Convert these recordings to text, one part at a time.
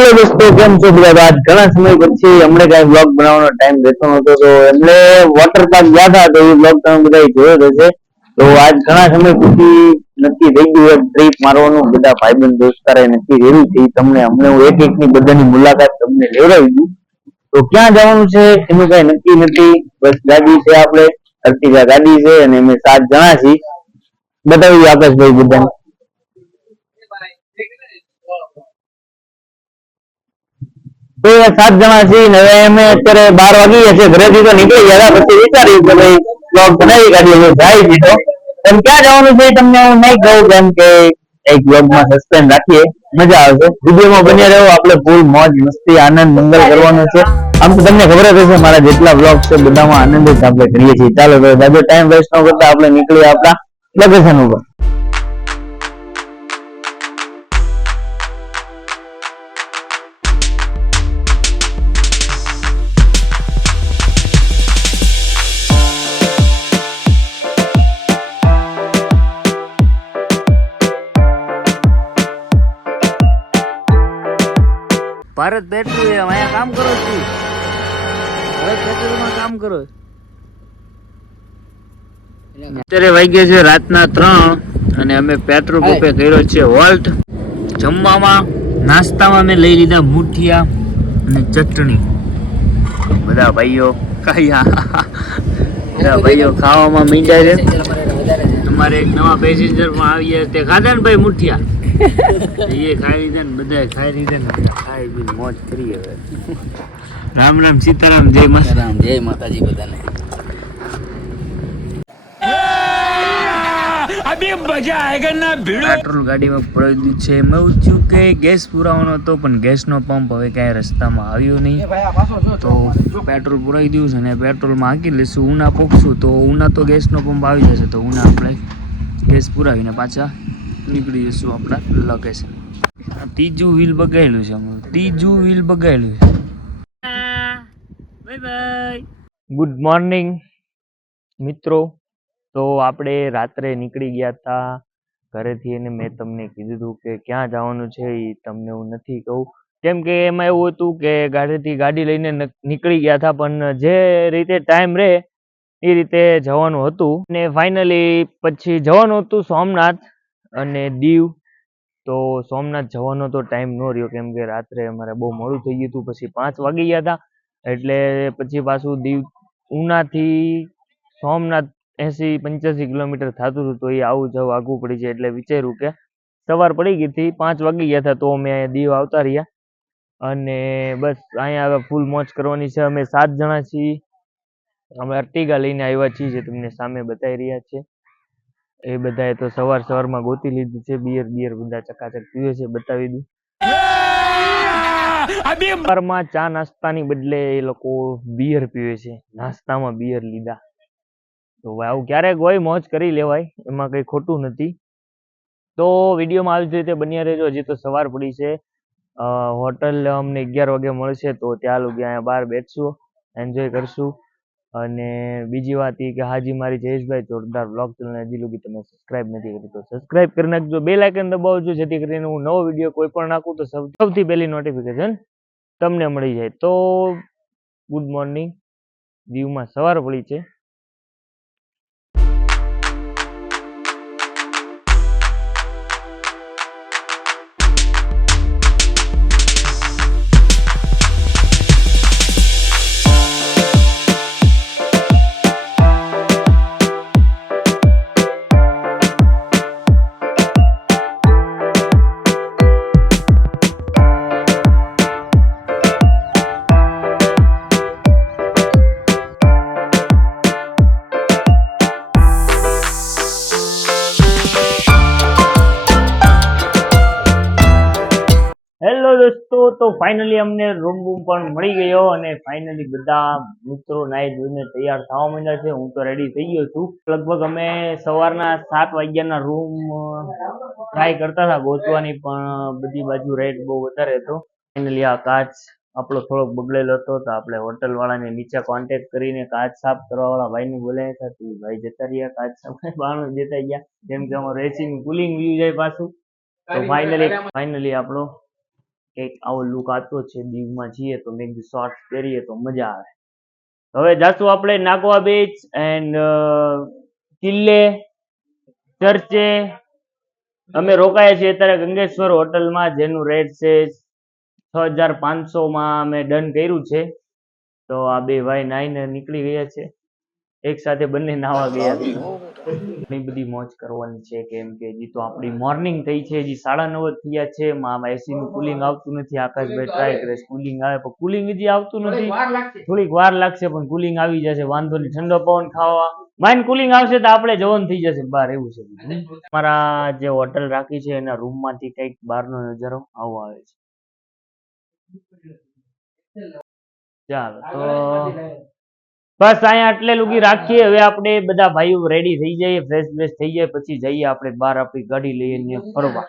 Hello દોસ્તો, કેમ છો બધા? બાદ ઘણા સમય પછી અમને કઈ બ્લોગ બનાવવાનો ટાઈમ રહેતો નતો તો એટલે વોટર પાર્ક ગયા હતા, તો એ બ્લોગ તમે બધા જોયો હશે. તો આજ ઘણા સમય પછી નક્કી થઈ ગયું ટ્રીપ મારવાનું, બધા ભાઈબંધ દોસ્તારે નક્કી કર્યું છે તમને અમને હું એક એક ની બધાની મુલાકાત તમને લેવડાવી દઉં. તો ક્યાં જવાનું છે, એનું કઈ નક્કી નથી. બસ ગાડી છે આપણે અર્ટિગા ગાડી છે અને અમે સાત જણા છીએ. બતાવી આકાશભાઈ બધાને. તો સાત જણા છીએ હવે અમે અત્યારે બાર વાગી છે. ઘરેથી તો નીકળી ગયા પછી વિચાર્યું કે ભાઈ બ્લોગ બનાવી કાઢીએ. જાય દીધો પણ ક્યાં જવાનું છે તમને હું નહીં કહું, કેમ કે એક બ્લોગમાં સસ્પેન્ડ રાખીએ. મજા આવશે. વિડીયોમાં બન્યા રહો. આપણે ફૂલ મોજ, મસ્તી, આનંદ, મંગલ કરવાનો છે. આમ તો તમને ખબર જ હશે, મારા જેટલા બ્લોગ છે બધામાં આનંદ જ આપણે કરીએ છીએ. ચાલો તો ટાઈમ વેસ્ટ ન કરતા, આપણે નીકળીએ આપણા લોકેશન ઉપર. ભારત પેટ્રોલિયમ અહીંયા કામ કરો છું. ભારત પેટ્રોલમાં કામ કરો. અત્યારે વાગ્યા છે રાતના ત્રણ અને અમે પેટ્રોલ પંપે કર્યો છે વોલ્ટ જમવામાં નાસ્તામાં મેં લઈ લીધા મુઠિયા અને ચટણી. બધા ભાઈઓ ખાયા. બધા ભાઈઓ ખાવામાં મીંડા છે. અમારે એક નવા પેસેન્જર પણ આવ્યા તે ખાધા ને ભાઈ મુઠિયા? એ ખાઈ લીધા ને બધા ખાઈ લીધા ને ખાઈ બી મોજ કરી હવે. રામ રામ સીતારામ જય માતા રામ જય માતાજી બધાને. પેટ્રોલ ગાડીમાં પડી દીધું છે. મેં એવું કે ગેસ પુરાવાનો હતો પણ ગેસનો પંપ હવે કાંઈ રસ્તામાં આવ્યો નહીં. તો પેટ્રોલ પુરાવી દીધું છે ને પેટ્રોલમાં હાંકી લઈશું ઉના પોખશું. તો ઉના તો ગેસનો પંપ આવી જશે તો ઉના આપણે ગેસ પુરાવીને પાછા નીકળી જઈશું આપણા લોકેશન ત્રીજું વ્હીલ બગાડેલું છે અમારું. ત્રીજું વ્હીલ બગાડેલું છે. Bye bye. ગુડ મોર્નિંગ મિત્રો. તો આપણે રાત્રે નીકળી ગયા હતા ઘરેથી અને મેં તમને કીધું હતું કે ક્યાં જવાનું છે એ તમને હું નથી કહું. કેમ કે એમાં એવું હતું કે ગાડીથી ગાડી લઈને નીકળી ગયા હતા પણ જે રીતે ટાઈમ રહે એ રીતે જવાનું હતું. ને ફાઇનલી પછી જવાનું હતું સોમનાથ. અને દીવ. તો સોમનાથ જવાનો તો ટાઈમ ન રહ્યો, કેમ કે રાત્રે અમારે બહુ મોડું થઈ ગયું હતું. પછી પાંચ વાગી ગયા હતા. એટલે પછી પાછું દીવ, ઉનાથી સોમનાથ એસી પંચ્યાસી કિલોમીટર થતું હતું. તો એ આવું જવું આગું પડી જાય એટલે વિચાર્યું કે સવાર પડી ગઈ હતી, પાંચ વાગી ગયા હતા, તો અમે અહીંયા દીવ આવતા રહ્યા. અને બસ અહીંયા હવે ફૂલ મોજ કરવાની છે. અમે સાત જણા છીએ. અમે અર્ટિગા લઈને આવ્યા છીએ, જે તમને સામે બતાવી રહ્યા છે એ બધાએ તો સવાર સવારમાં ગોતી લીધું છે, બિયર બિયર બધા ચકાચક પીવે છે, બતાવી દઉં. સવારમાં ચા નાસ્તાની બદલે એ લોકો બિયર પીવે છે, નાસ્તામાં બિયર લીધા. તો ભાઈ આવું ક્યારેક હોય, મોજ કરી લેવાય, એમાં કંઈ ખોટું નથી. તો વિડીયોમાં આવી જ રીતે બન્યા રહેજો, હજી તો સવાર પડી છે. હોટલ અમને અગિયાર વાગે મળશે, તો ત્યાં લોકો અહીંયા બહાર બેઠશું એન્જોય કરશું. અને બીજી વાત એ કે હાજી મારી જયેશભાઈ જોરદાર બ્લોગ ચેનલ હજી લગી તમે સબસ્ક્રાઇબ નથી કરી, તો સબસ્ક્રાઇબ કરી નાખજો. બે લાઇકન દબાવજો, જેથી કરીને હું નવો વીડિયો કોઈ પણ નાખું તો સૌથી પહેલી નોટિફિકેશન તમને મળી જાય. તો ગુડ મોર્નિંગ દીવમાં સવાર પડી છે. તો ફાઇનલી અમને રૂમ બૂમ પણ મળી ગયો અને ફાઇનલી બધા મિત્રો નાઈ જોઈને તૈયાર થવા માંડ્યા છે. હું તો રેડી થઈ ગયો છું. લગભગ અમે સવારના સાત વાગ્યાના રૂમ ટ્રાય કરતા હતા ગોતવાની પણ બધી બાજુ રેટ બહુ વધારે હતો. ફાઇનલી આ કાચ આપણો થોડોક બગડેલો હતો તો આપણે હોટલ વાળાને નીચે કોન્ટેક્ટ કરીને કાચ સાફ કરવા વાળા ભાઈને બોલાય હતા. તો ભાઈ જતા રહ્યા કાચ સાફ બાણું જતા ગયા. જેમ કે અમારું એસી કુલિંગ વ્યૂ જાય પાછું. તો ફાઇનલી ફાઇનલી આપણો કંઈક આવો લુક આવતો છે દીવમાં છીએ તો મેં શોર્ટ્સ પહેરીએ તો મજા આવે. હવે જાશું આપણે નાગવા બીચ એન્ડ કિલ્લે, ચર્ચે. અમે રોકાયા છીએ અત્યારે ગંગેશ્વર હોટલમાં, જેનું રેટ છે છ હજાર પાંચસોમાં અમે ડન કર્યું છે. તો આ બે ભાઈ નાઈને નીકળી ગયા છે. એક સાથે બંને નાવા ગયા ઘણી બધી મોજ કરવાની છે કેમ કે હજી તો આપણી મોર્નિંગ થઈ છે હજી સાડા નવ થયા છે. આમાં એસી નું કુલિંગ આવતું નથી આકાશભાઈ ટ્રાય કરે કુલિંગ આવે પણ કુલિંગ હજી આવતું નથી. થોડીક વાર લાગશે પણ કુલિંગ આવી જશે. વાંધો નહીં ઠંડો પવન ખાવા. માઇન્ડ કુલિંગ આવશે તો આપણે જવાનું થઈ જશે. બહાર એવું છે મારા જે હોટલ રાખી છે એના રૂમમાંથી કંઈક બહારનો નજારો આવો આવે છે. ચાલો તો બસ અહીંયા આટલે લુગી રાખીએ. હવે આપણે બધા ભાઈઓ રેડી થઈ જઈએ ફ્રેશ ફ્રેશ થઈ જાય, પછી જઈએ આપણે બહાર આપણી ગાડી લઈને ફરવા.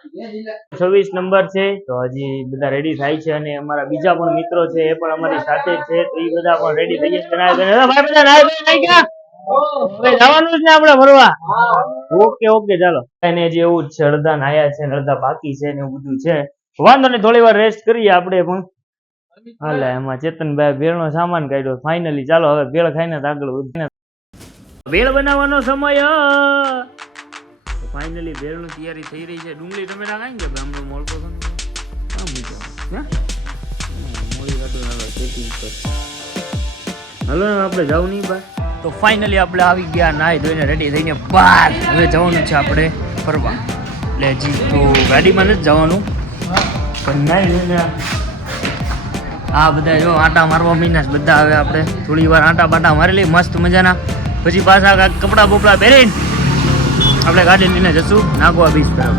છવ્વીસ નંબર છે, તો હજી બધા રેડી થાય છે અને અમારા બીજા પણ મિત્રો છે, એ પણ અમારી સાથે છે, તો એ બધા પણ રેડી થઈ જશે. નાય ધોઈને. અરે ભાઈ બધા, નાય ધોઈને આવી ગયા? હવે જવાનું જ ને આપણે ફરવા? ઓકે ઓકે, ચાલો. એને જે એવું છે અડધા નાયા છે અડધા બાકી છે ને એવું બધું છે. વાંધો નહીં, થોડી વાર રેસ્ટ કરીએ આપણે પણ. હાલે એમાં ચેતનભાઈ ભેળનો સામાન કાઢ્યો. ફાઇનલી ચાલો હવે ભેળ ખાઈને જ આગળ વધીને ભેળ બનાવવાનો સમય. ફાઇનલી ભેળની તૈયારી થઈ રહી છે. ડુંગળી ટમેટા કાંઈ ગયા ગામનો મોળકો છે. હાલો, આપણે જાવ નહીં બહાર. તો ફાઇનલી આપણે આવી ગયા નાહી ધોઈને રેડી થઈને બહાર. હવે જવાનું છે આપણે ફરવા. એટલે હજી તો ગાડીમાં નથી જવાનું. પણ નાહી ધોઈને આ બધા જો આટા મારવા મીના બધા હવે આપણે થોડી વાર આટા બાટા મારી લઈ મસ્ત મજાના. પછી પાછા કપડાં બોપડા પહેરીને આપણે ગાડી લઈને જશું, નાગવા બીચ પર.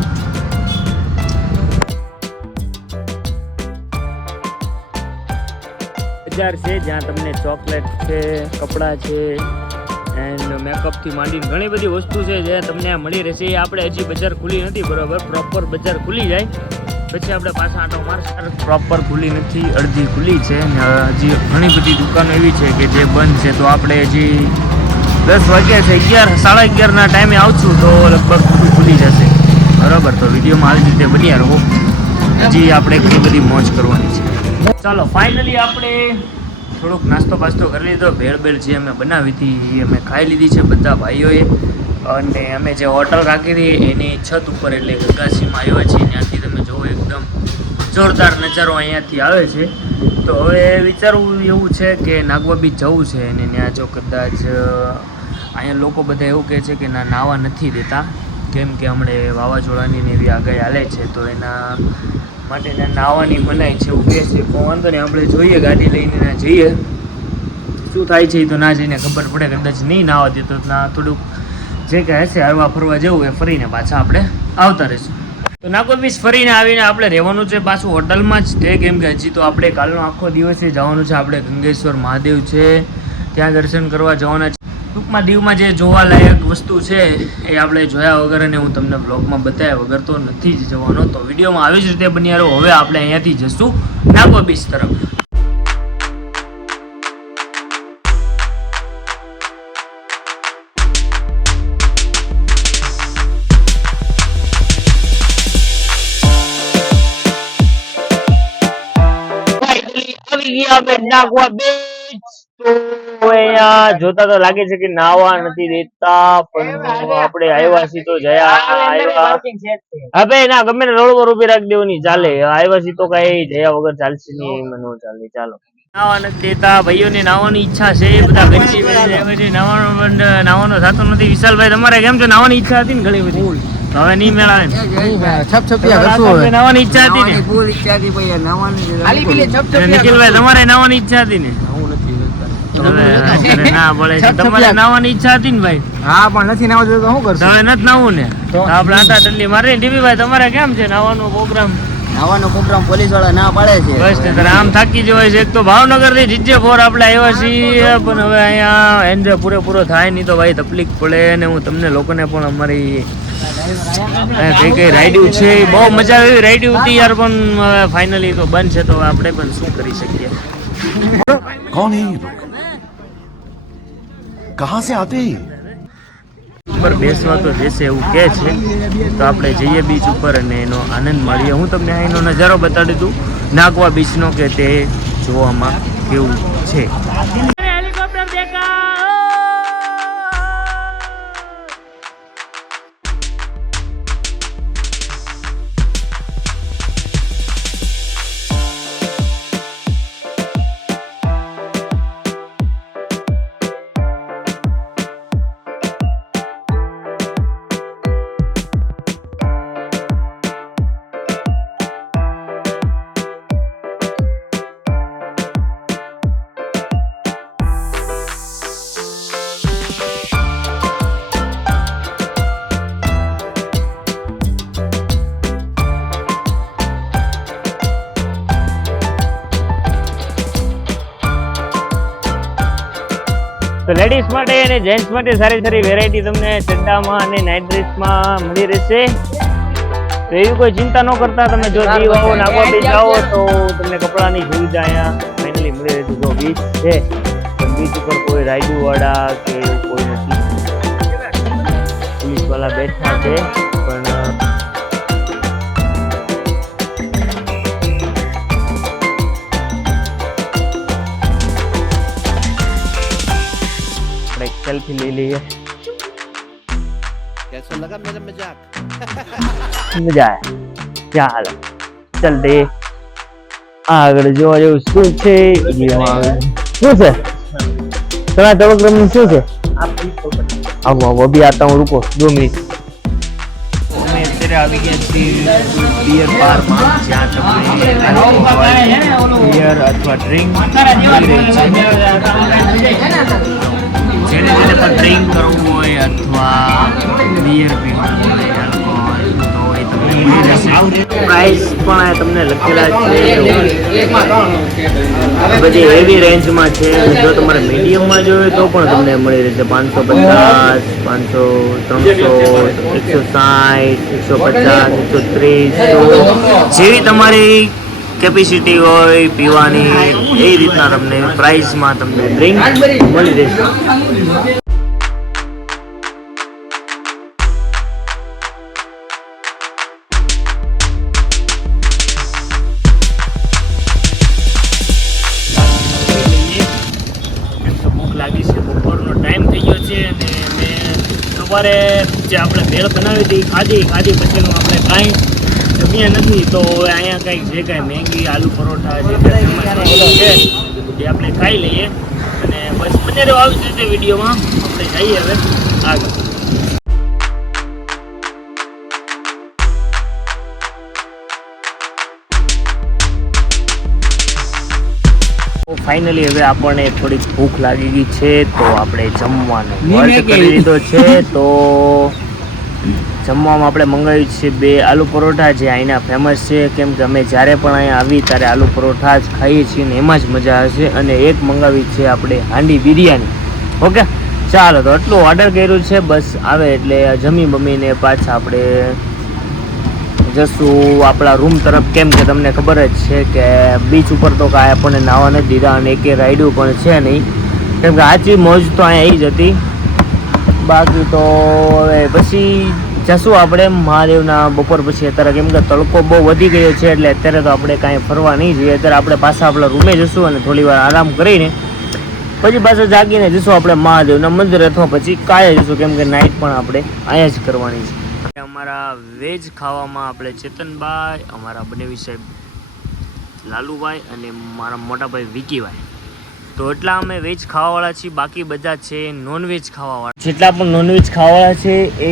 બજાર છે, જ્યાં તમને ચોકલેટ છે, કપડાં છે એન્ડ મેકઅપથી માંડીને ઘણી બધી વસ્તુ છે જે તમને મળી રહેશે. આપણે હજી બજાર ખુલી નથી, બરોબર? પ્રોપર બજાર ખુલી જાય. પછી આપણે પાછા આટો મારશું પ્રોપર ખુલી નથી, અડધી ખુલ્લી છે ને, હજી ઘણી બધી દુકાનો એવી છે કે જે બંધ છે. તો આપણે હજી દસ વાગ્યા છે, અગિયાર, સાડા અગિયારના ટાઈમે આવશું તો લગભગ બધું ખુલી જશે. બરાબર, તો વિડીયોમાં આવી રીતે બન્યા રહો. હજી આપણે ઘણી બધી મોજ કરવાની છે. ચાલો ફાઇનલી આપણે થોડોક નાસ્તો પાસ્તો કરી લીધો. ભેળ ભેળ જે અમે બનાવી હતી એ અમે ખાઈ લીધી છે બધા ભાઈઓએ. અને અમે જે હોટલ રાખી હતી, એની છત ઉપર એટલે ગગાસીમાં આવ્યો છે ત્યાંથી તમે જોરદાર નજારો અહીંયાથી આવે છે. તો હવે વિચારવું એવું છે કે નાગવા બીચ જવું છે અને ત્યાં જો કદાચ અહીંયા લોકો બધા એવું કહે છે કે ના, નાવા નથી દેતા. કેમ કે હમણે વાવાઝોડાની ને એવી આગાહી હાલે છે, તો એના માટે ત્યાં નાવાની મનાઈ છે એવું કહે છે. પણ વાંધો નહીં, આપણે જોઈએ ગાડી લઈને ત્યાં જઈએ. શું થાય છે એ તો ના જઈને ખબર પડે, કદાચ નહીં નાવા દેતો ના થોડુંક જે કહે છે હરવા ફરવા જવું એ ફરીને પાછા આપણે આવતા રહીશું. તો નાગો બીચ ફરીને આવીને આપણે રહેવાનું છે પાછું હોટલમાં જ તે કેમ કે હજી તો આપણે કાલનો આખો દિવસે જવાનું છે. આપણે ગંગેશ્વર મહાદેવ છે, ત્યાં દર્શન કરવા જવાના છે. ટૂંકમાં દીવમાં જે જોવાલાયક વસ્તુ છે એ આપણે જોયા વગર અને હું તમને બ્લોગમાં બતાવ્યા વગર તો નથી જ જવાનો. તો વિડીયોમાં આવી જ રીતે બન્યા રહો. હવે આપણે અહીંયાથી જશું નાગો બીચ તરફ. જોતા તો લાગે છે કે નાવા નથી દેતા, પણ આપણે આવ્યા છીએ તો જયા આવ્યા. હવે ના, ગમે રોડ પર ઊભી રાખી દેવાની ચાલે. આવ્યા છીએ તો કઈ જયા વગર ચાલશે નહીં મને ચાલે. ચાલો. નાવા નથી દેતા ભાઈઓને નાવાની ઈચ્છા છે બધા ગંજી વેરી નાવાનો પણ નાવાનો થતો નથી. વિશાલભાઈ તમારે કેમ છે? નાવાની ઈચ્છા હતી ને ઘણી બધી. હવે નહીં મેળાવે છપ છપિયા નાવાની ઈચ્છા હતી ને. ફૂલ ઈચ્છા હતી ભાઈ નાવાની ખાલી પેલી છપ અને નિખિલભાઈ તમારે નાવાની ઈચ્છા હતી ને? હું નથી અત્યારે ના પડે છે. તમારે નાવાની ઈચ્છા હતી ને ભાઈ? હા પણ નથી નાવા શું કરશું? તમે નથી નાવું ને? આપણે આટા ટલ્લી મારે ભાઈ તમારે કેમ છે નાવાનો પ્રોગ્રામ? આવવાનો પ્રોગ્રામ પોલીસવાળા ના પાડે છે. બસ આમ થાકી જવાય છે. એક તો ભાવનગર જીજે ફોર આપણે આવ્યા છીએ પણ હવે અહીંયા એન્જોય પૂરેપૂરો થાય નહીં તો ભાઈ તકલીફ પડે અને હું તમને લોકોને પણ અમારી કઈ છે બહુ મજા આવી રાઈડિંગ હતી યાર પણ ફાઇનલી તો બંધ છે તો આપણે પણ શું કરી શકીએ. કોણ કહા સે આતે ઉપર બેસવા તો દેશે એવું કહે છે. તો આપણે જઈએ બીચ ઉપર અને એનો આનંદ માણીએ. હું તમને અહીંનો નજારો બતાડી દઉં. નાગવા બીચનો કે તે જોવામાં કેવું છે. તો લેડીઝ માટે અને જેન્ટ્સ માટે સારી સારી વેરાયટી તમને ચડ્ડામાં અને નાઇટ ડ્રેસમાં મળી રહેશે. તો એવી કોઈ ચિંતા ન કરતા તમે જો દીવ આવો નાગવા બીચ આવો તો તમને કપડાની સુવિધા અહીંયા ફાઇનલી મળી રહેશે જો બીચ છે. પણ બીચ ઉપર કોઈ રાઈડુવાડા કે કોઈ નથી. પોલીસવાળા બેઠા છે પણ આપણે એક સેલ્ફી લઈ લઈએ कैसा लगा मेरा मजाक મજા આવે ચાલ ચાલ દે આગળ જોવા જેવું શું છે એ જોવામાં આવે. શું છે તમારા તબક્રમ શું છે આવો આવો અભી આતા હું રૂકો દો મિનિટ અમે અત્યારે આવી ગયા છીએ બિયર બારમાં જ્યાં તમને બિયર અથવા ડ્રિંક મળી રહી છે જેને જેને પણ ડ્રિંક કરવું હોય અથવા બિયર પીવાનું હોય તમને પ્રાઇસ પણ તમને લખેલા છે. બધી હેવી રેન્જમાં છે. જો તમારે મીડિયમમાં જોઈએ તો પણ તમને મળી રહેશે. પાંચસો પચાસ, પાંચસો ત્રણસો, એકસો સાઠ, એકસો પચાસ, એકસો ત્રીસ જેવી તમારી કેપેસિટી હોય પીવાની એ રીતના તમને પ્રાઇસમાં તમને ડ્રિંક મળી રહેશે. એમ તો ભૂખ લાગી છે. બપોરનો ટાઈમ થઈ ગયો છે અને મેં સવારે જે આપણે ભેળ બનાવી હતી ખાધી ખાધી પછીનું આપણે કાંઈ જમ્યા નથી તો અહીંયા કંઈક જે કાંઈ મેગી આલુ પરોઠા જે કાંઈ છે એ આપણે ખાઈ લઈએ. અને બસ મને રહ્યો આવી જ રીતે વિડીયોમાં. આપણે જઈએ હવે. આગળ. ફાઇનલી હવે આપણને થોડીક ભૂખ લાગી ગઈ છે તો આપણે જમવાનું વર્ક કરી લીધો છે તો જમવામાં આપણે મંગાવ્યું છે બે આલુ પરોઠા જે અહીંના ફેમસ છે. કેમ કે અમે જ્યારે પણ અહીંયા આવી ત્યારે આલુ પરોઠા જ ખાઈએ છીએ ને એમાં જ મજા હશે. અને એક મંગાવી છે આપણે હાંડી બિરયાની. ઓકે? ચાલો, તો આટલું ઓર્ડર કર્યું છે. બસ આવે એટલે જમી બમીને પાછા આપણે જશું આપણા રૂમ તરફ. કેમ કે તમને ખબર જ છે કે બીચ ઉપર તો કાંઈ આપણને નાવા નથી દીધા અને એકે રાઈડું પણ છે નહીં. કેમ કે આજી મોજ તો અહીંયા એ જ હતી. બાકી તો હવે પછી જશું આપણે મહાદેવના બપોર પછી અત્યારે કેમ કે તડકો બહુ વધી ગયો છે, એટલે અત્યારે તો આપણે કાંઈ ફરવા નહીં જઈએ. અત્યારે આપણે પાછા આપણા રૂમે જશું અને થોડી વાર આરામ કરીને પછી પાછા જાગીને જશું આપણે મહાદેવના મંદિર અથવા પછી કાલે જશું કેમ કે નાઇટ પણ આપણે અહીંયા જ કરવાની છે. અમારા વેજ ખાવામાં આપણે ચેતનભાઈ, અમારા બંને સાહેબ લાલુભાઈ અને મારા મોટાભાઈ વિકીભાઈ. તો એટલા અમે વેજ ખાવાવાળા છીએ બાકી બધા છે નોનવેજ ખાવાવાળા. જેટલા પણ નોનવેજ ખાવાવાળા છે એ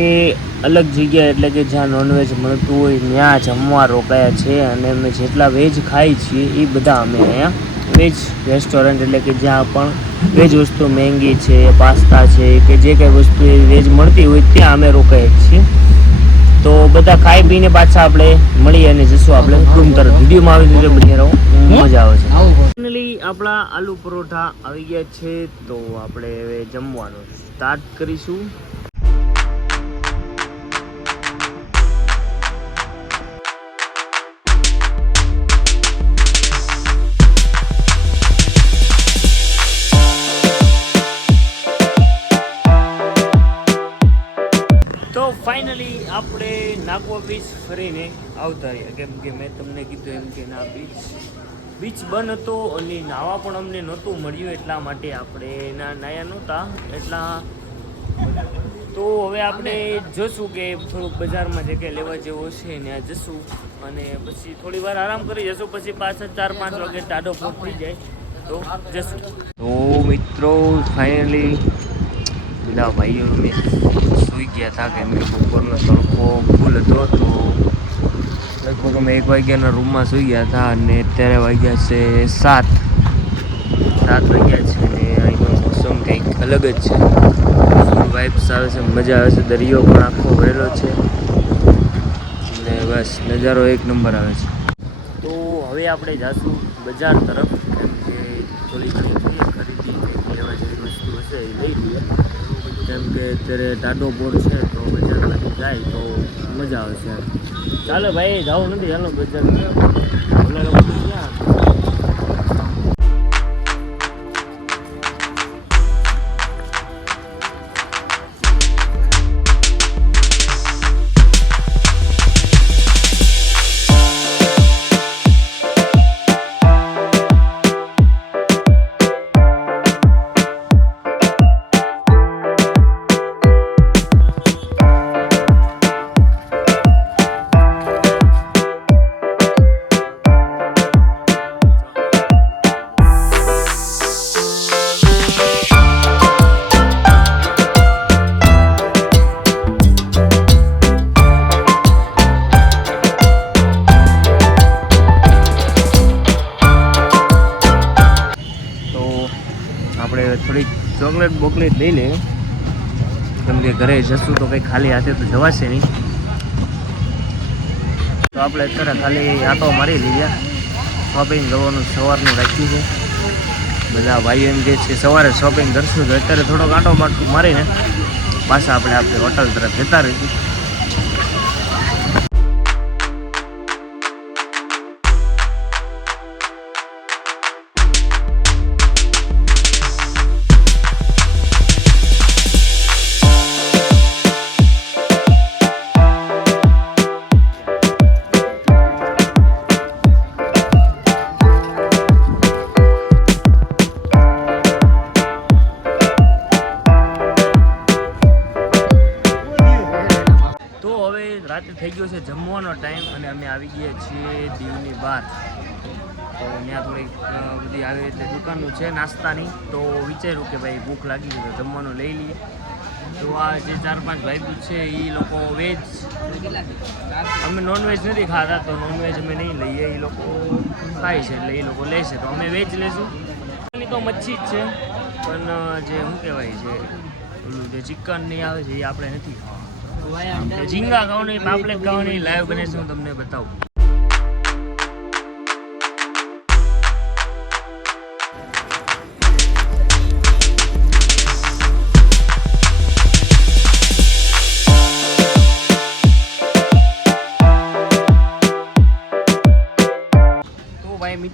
અલગ જગ્યા એટલે કે જ્યાં નોનવેજ મળતું હોય ત્યાં જમવા રોકાયા છે અને અમે જેટલા વેજ ખાઈ છીએ એ બધા અમે અહીંયા વેજ રેસ્ટોરન્ટ એટલે કે જ્યાં પણ વેજ વસ્તુ મહેંગી છે પાસ્તા છે કે જે કંઈ વસ્તુ એ વેજ મળતી હોય ત્યાં અમે રોકાઈએ છીએ. તો બધા ખાઈ પીને પાછા આપણે મળીએ અને જશું આપણે. રૂમ તરફ. વિડીયોમાં આવી રીતે બની રહો. મજા આવે છે. આપણા આલુ પરોઠા આવી ગયા છે, તો આપણે હવે જમવાનું સ્ટાર્ટ કરીશું. તો ફાઇનલી આપણે નાગવા બીચ ફરીને આવતા રહ્યા. કેમ કે મેં તમને કીધું એમ કે ના બીચ બીચ બંધ હતો અને નાવા પણ અમને નહોતું મળ્યું એટલા માટે આપણે ના નાયા નહોતા. એટલા તો હવે આપણે જોશું કે થોડુંક બજારમાં જે કંઈ લેવા જેવો છે ત્યાં જશું. અને પછી થોડી વાર આરામ કરી જશું, પછી પાછા ચાર પાંચ વાગે ટાઢો પહોંચી જાય તો જશું. તો મિત્રો ફાઇનલી બધા ભાઈઓ અમે સૂઈ ગયા હતા કે બપોરનો તડકો ફૂલ હતો, તો લગભગ અમે એક વાગ્યાના રૂમમાં સૂઈ ગયા હતા અને અત્યારે વાગ્યા છે સાત. સાત વાગ્યા છે અને અહીંનો મોસમ કંઈક અલગ જ છે. વાઇબ્સ આવે છે, મજા આવે છે, દરિયો પણ આખો ભરેલો છે. અને બસ, નજારો એક નંબર આવે છે. તો હવે આપણે જાશું બજાર તરફ, કેમ કે થોડી ઘણી ખરીદી લેવા જેવી વસ્તુ હશે એ લઈ લઈએ. કેમ કે અત્યારે ટાટો બોર્ડ છે, તો બજારમાં જાય તો મજા આવશે ચાલો ભાઈ જવું નથી ચાલો બજાર. ચોકલેટ બોકલેટ લઈ લે કેમ કે ઘરે જશું તો કંઈ ખાલી હાથે તો જવાશે નહીં. તો આપણે અત્યારે ખાલી આંટો મારી લઈએ શોપિંગ કરવાનું સવારનું રાખ્યું છે. બધા ભાઈઓ એમ કહે છે સવારે શોપિંગ કરશું તો અત્યારે થોડોક આંટો માટું મારીને પાછા આપણે આપણી હોટલ તરફ જતા રહીશું. રીતે છે નાસ્તાની તો વિચાર્યું કે ભાઈ ભૂખ લાગી છે તો જમવાનું લઈ લઈએ. તો આ જે ચાર પાંચ ભાઈ છે એ લોકો વેજ. અમે નોનવેજ નથી ખાતા તો નોનવેજ અમે નહીં લઈએ એ લોકો ખાય છે એટલે એ લોકો લેશે તો અમે વેજ લેશું. તો મચ્છી જ છે પણ જે શું કહેવાય છે ઓલું જે ચિકન નહીં આવે છે એ આપણે નથી ખાવાનું. ઝીંગા ખાવાની પાપલેટ ખાવાની લાઈવ બને છે હું તમને બતાવું.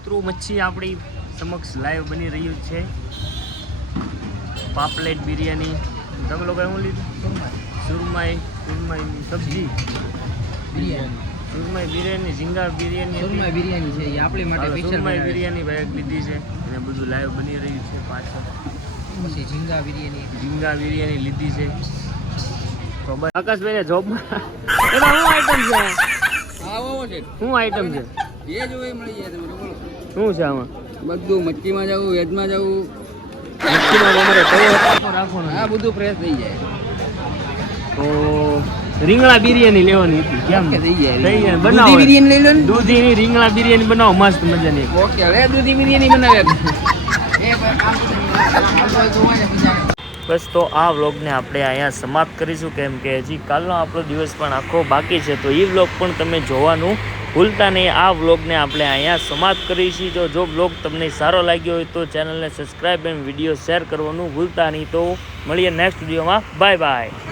મિત્રો મચ્છી આપણી સમક્ષ લાઈવ બની રહ્યું છે. પાપલેટ બિરયાની. તમે લોકોએ શું લીધું? સુરમાઈ સુરમાઈની સબ્જી. સુરમાઈ બિરયાની ઝીંગા બિરયાની સુરમાઈ બિરયાની છે એ આપણી માટે સુરમાઈ બિરયાની ભાઈ લીધી છે અને બધું લાઈવ બની રહ્યું છે પાછળ. પછી ઝીંગા બિરયાની. ઝીંગા બિરયાની લીધી છે. તો બસ. આકાશભાઈ જોબમાં એમાં શું આઈટમ છે? આવો છે. શું આઈટમ છે? એ જ હોય મળી જાય શું છે આમાં? બધું મચ્છીમાં જવું વેજમાં જવું. આ બધું ફ્રેશ થઈ જાય. તો રીંગણા બિરયાની લેવાની હતી. કેમ? કે થઈ જાય. થઈ જાય. દૂધી બનાવો. બિરયાની લઈ લો. દૂધીની રીંગણા બિરયાની બનાવો. મસ્ત મજાની ઓકે હવે દૂધી બિરયાની બનાવે. બસ તો આ વ્લોગને આપણે અહીંયા સમાપ્ત કરીશું. કેમ કે હજી કાલનો આપણો દિવસ પણ આખો બાકી છે. તો એ વ્લોગ પણ તમે જોવાનું ભૂલતા નહીં. આ વ્લોગને આપણે અહીંયા સમાપ્ત કરીશું જો જો વ્લોગ તમને સારો લાગ્યો હોય તો ચેનલને સબસ્ક્રાઈબ એમ વીડિયો શેર કરવાનું ભૂલતા નહીં. તો મળીએ નેક્સ્ટ વિડીયોમાં. Bye bye.